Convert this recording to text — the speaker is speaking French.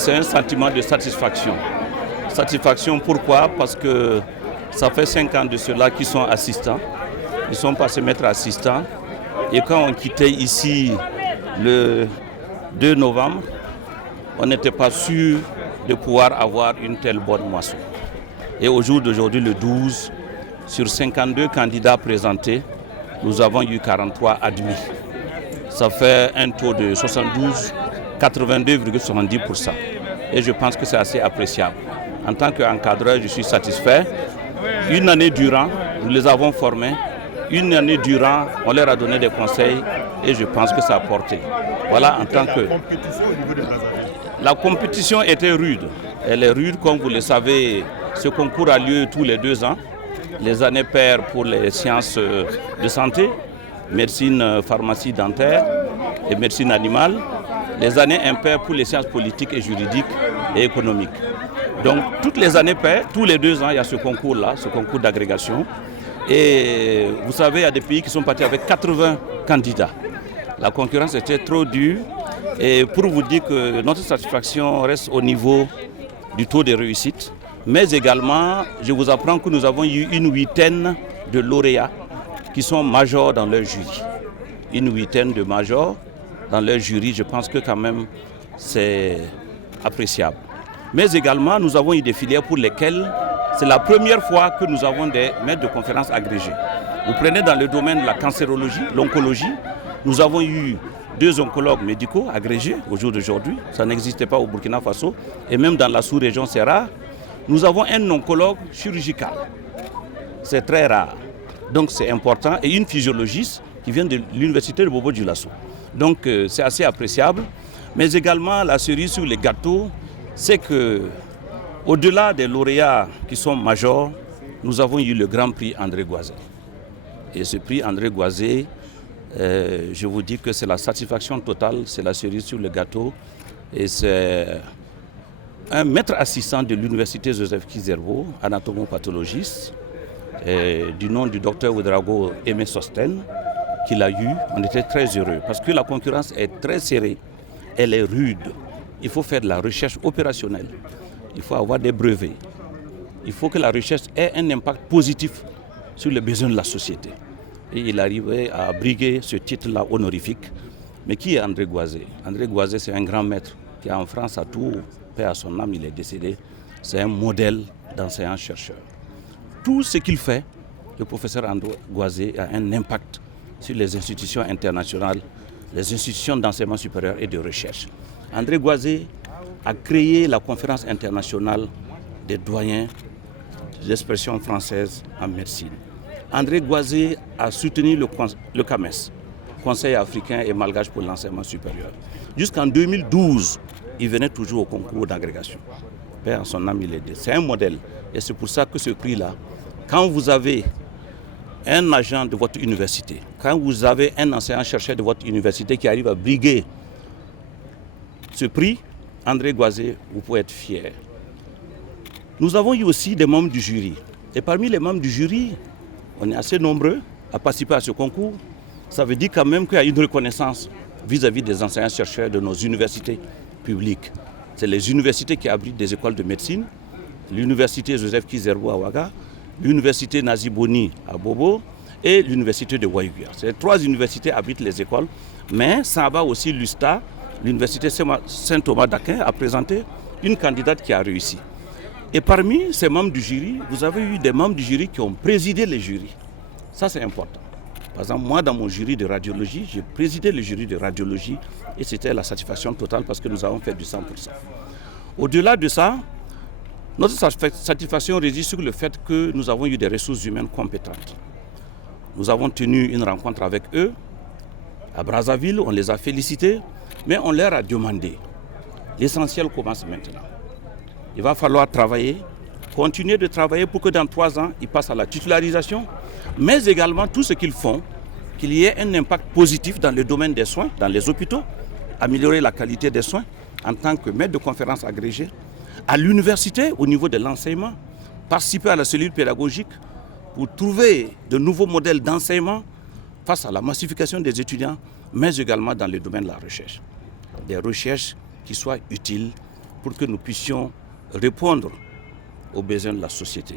c'est un sentiment de satisfaction. Satisfaction pourquoi? Parce que ça fait 5 ans de ceux-là qui sont assistants. Ils sont passés maîtres assistants. Et quand on quittait ici le 2 novembre, on n'était pas sûr de pouvoir avoir une telle bonne moisson. Et au jour d'aujourd'hui, le 12, sur 52 candidats présentés, nous avons eu 43 admis. Ça fait un taux de 82,70%. Et je pense que c'est assez appréciable. En tant qu'encadreur, je suis satisfait. Une année durant, nous les avons formés. Une année durant, on leur a donné des conseils et je pense que ça a porté. Voilà en tant que... La compétition était rude. Elle est rude, comme vous le savez. Ce concours a lieu tous les 2 ans. Les années paires pour les sciences de santé, médecine, pharmacie dentaire et médecine animale. Les années impaires pour les sciences politiques et juridiques et économiques. Donc toutes les années paires, tous les 2 ans, il y a ce concours-là, ce concours d'agrégation. Et vous savez, il y a des pays qui sont partis avec 80 candidats. La concurrence était trop dure. Et pour vous dire que notre satisfaction reste au niveau du taux de réussite. Mais également, je vous apprends que nous avons eu une 8aine de lauréats qui sont majors dans leur jury. Une 8aine de majors dans leur jury, je pense que quand même c'est appréciable. Mais également, nous avons eu des filières pour lesquelles c'est la première fois que nous avons des maîtres de conférences agrégés. Vous prenez dans le domaine de la cancérologie, l'oncologie, nous avons eu 2 oncologues médicaux agrégés au jour d'aujourd'hui. Ça n'existait pas au Burkina Faso. Et même dans la sous-région, c'est rare. Nous avons un oncologue chirurgical. C'est très rare. Donc c'est important. Et une physiologiste qui vient de l'université de Bobo-Dioulasso. Donc c'est assez appréciable. Mais également, la cerise sur les gâteaux, c'est que au-delà des lauréats qui sont majors, nous avons eu le grand prix André Goisé. Et ce prix André Goisé, je vous dis que c'est la satisfaction totale, c'est la cerise sur le gâteau. Et c'est un maître assistant de l'université Joseph Kizerbo, anatomopathologiste, du nom du docteur Ouedraogo Aimé Sosten, qui l'a eu. On était très heureux parce que la concurrence est très serrée, elle est rude. Il faut faire de la recherche opérationnelle, il faut avoir des brevets, il faut que la recherche ait un impact positif sur les besoins de la société. Et il arrivait à briguer ce titre-là honorifique. Mais qui est André Goisé? André Goisé, c'est un grand maître qui est en France à Tours, paix à son âme, il est décédé. C'est un modèle d'enseignant-chercheur. Tout ce qu'il fait, le professeur André Goisé a un impact sur les institutions internationales, les institutions d'enseignement supérieur et de recherche. André Goisé a créé la conférence internationale des doyens d'expression française en médecine. André Goisé a soutenu le CAMES, Conseil africain et malgache pour l'enseignement supérieur. Jusqu'en 2012, il venait toujours au concours d'agrégation. Père, son âme, il est décédé. C'est un modèle. Et c'est pour ça que ce prix-là, quand vous avez un agent de votre université, quand vous avez un enseignant-chercheur de votre université qui arrive à briguer ce prix, André Goisé, vous pouvez être fier. Nous avons eu aussi des membres du jury. Et parmi les membres du jury, on est assez nombreux à participer à ce concours. Ça veut dire quand même qu'il y a une reconnaissance vis-à-vis des enseignants-chercheurs de nos universités publiques. C'est les universités qui abritent des écoles de médecine, l'université Joseph Kizerbo à Ouaga, l'université Nazi Boni à Bobo et l'université de Waïguia. Ces 3 universités abritent les écoles, mais ça va aussi l'USTA, l'université Saint-Thomas d'Aquin a présenté une candidate qui a réussi. Et parmi ces membres du jury, vous avez eu des membres du jury qui ont présidé les jurys. Ça, c'est important. Par exemple, moi, dans mon jury de radiologie, j'ai présidé le jury de radiologie et c'était la satisfaction totale parce que nous avons fait du 100%. Au-delà de ça, notre satisfaction réside sur le fait que nous avons eu des ressources humaines compétentes. Nous avons tenu une rencontre avec eux à Brazzaville, on les a félicités, mais on leur a demandé. L'essentiel commence maintenant. Il va falloir travailler, continuer de travailler pour que dans 3 ans, ils passent à la titularisation, mais également tout ce qu'ils font, qu'il y ait un impact positif dans le domaine des soins, dans les hôpitaux, améliorer la qualité des soins en tant que maître de conférence agrégé, à l'université au niveau de l'enseignement, participer à la cellule pédagogique pour trouver de nouveaux modèles d'enseignement face à la massification des étudiants, mais également dans le domaine de la recherche. Des recherches qui soient utiles pour que nous puissions répondre aux besoins de la société.